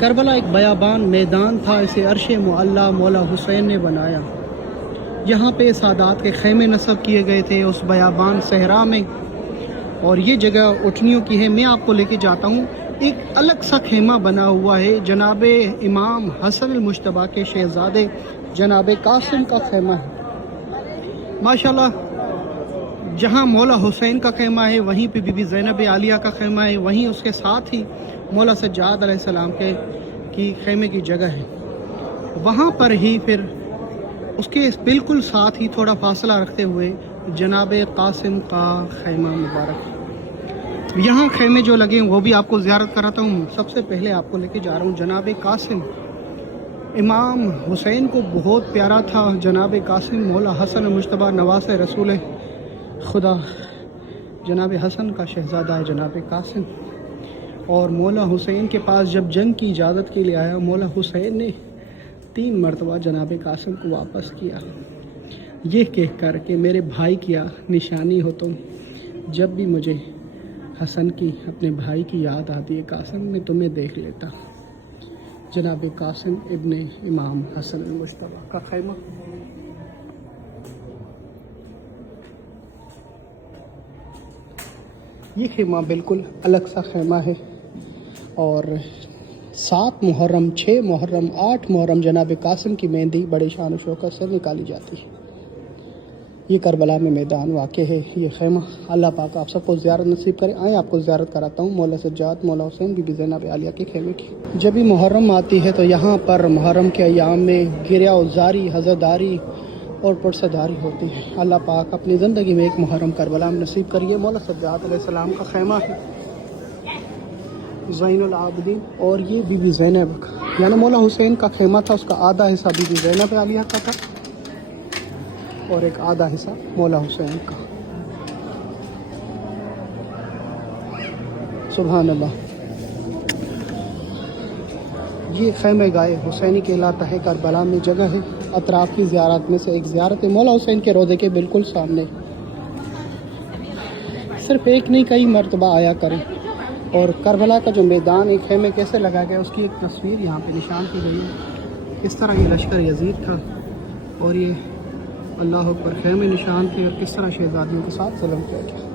کربلا ایک بیابان میدان تھا، اسے عرش معلیٰ مولا حسین نے بنایا۔ یہاں پہ سادات کے خیمے نصب کیے گئے تھے اس بیابان صحرا میں، اور یہ جگہ اٹھنیوں کی ہے۔ میں آپ کو لے کے جاتا ہوں، ایک الگ سا خیمہ بنا ہوا ہے، جناب امام حسن المجتبیٰ کے شہزادے جناب قاسم کا خیمہ ہے۔ ماشاءاللہ جہاں مولا حسین کا خیمہ ہے وہیں پہ بی بی زینب عالیہ کا خیمہ ہے، وہیں اس کے ساتھ ہی مولا سجاد علیہ السلام کی خیمے کی جگہ ہے۔ وہاں پر ہی پھر اس کے بالکل ساتھ ہی تھوڑا فاصلہ رکھتے ہوئے جناب قاسم کا خیمہ مبارک۔ یہاں خیمے جو لگے ہیں وہ بھی آپ کو زیارت کراتا ہوں۔ سب سے پہلے آپ کو لے کے جا رہا ہوں جناب قاسم۔ امام حسین کو بہت پیارا تھا جناب قاسم، مولا حسن المجتبیٰ نواز رسول خدا جناب حسن کا شہزادہ ہے جناب قاسم، اور مولا حسین کے پاس جب جنگ کی اجازت کے لیے آیا، مولا حسین نے 3 مرتبہ جناب قاسم کو واپس کیا، یہ کہہ کر کہ میرے بھائی کی نشانی ہو تم، جب بھی مجھے حسن کی اپنے بھائی کی یاد آتی ہے قاسم، میں تمہیں دیکھ لیتا۔ جناب قاسم ابن امام حسن المجتبیٰ کا خیمہ۔ یہ خیمہ بالکل الگ سا خیمہ ہے، اور 7 محرم، 6 محرم، 8 محرم جناب قاسم کی مہندی بڑے شان و شوکت سے نکالی جاتی ہے۔ یہ کربلا میں میدان واقع ہے یہ خیمہ۔ اللہ پاک آپ سب کو زیارت نصیب کرے۔ آئیں آپ کو زیارت کراتا ہوں مولا سجاد، مولا حسین، بی بی زینب عالیہ کے خیمے کی۔ جب بھی محرم آتی ہے تو یہاں پر محرم کے ایام میں گریہ وزاری، حضرداری اور پرسداری ہوتی ہے۔ اللہ پاک اپنی زندگی میں ایک محرم کربلا میں نصیب کریے۔ مولا سجاد علیہ السلام کا خیمہ ہے زین العابدین، اور یہ بی بی زینب کا، یعنی مولا حسین کا خیمہ تھا، اس کا آدھا حصہ بی بی زینب عالیہ کا تھا اور ایک آدھا حصہ مولا حسین کا۔ سبحان اللہ۔ یہ خیمہ گاہ حسینی کہلاتا ہے، کربلا میں جگہ ہے۔ اطراف کی زیارت میں سے ایک زیارت ہے مولا حسین کے روضے کے بالکل سامنے۔ صرف ایک نہیں، کئی مرتبہ آیا کریں۔ اور کربلا کا جو میدان ایک خیمے کیسے لگا گیا اس کی ایک تصویر یہاں پہ نشان کی گئی ہے۔ کس طرح یہ لشکر یزید تھا اور یہ اللہ اکبر خیمے نشان تھے، اور کس طرح شہزادیوں کے ساتھ ظلم کیا گیا۔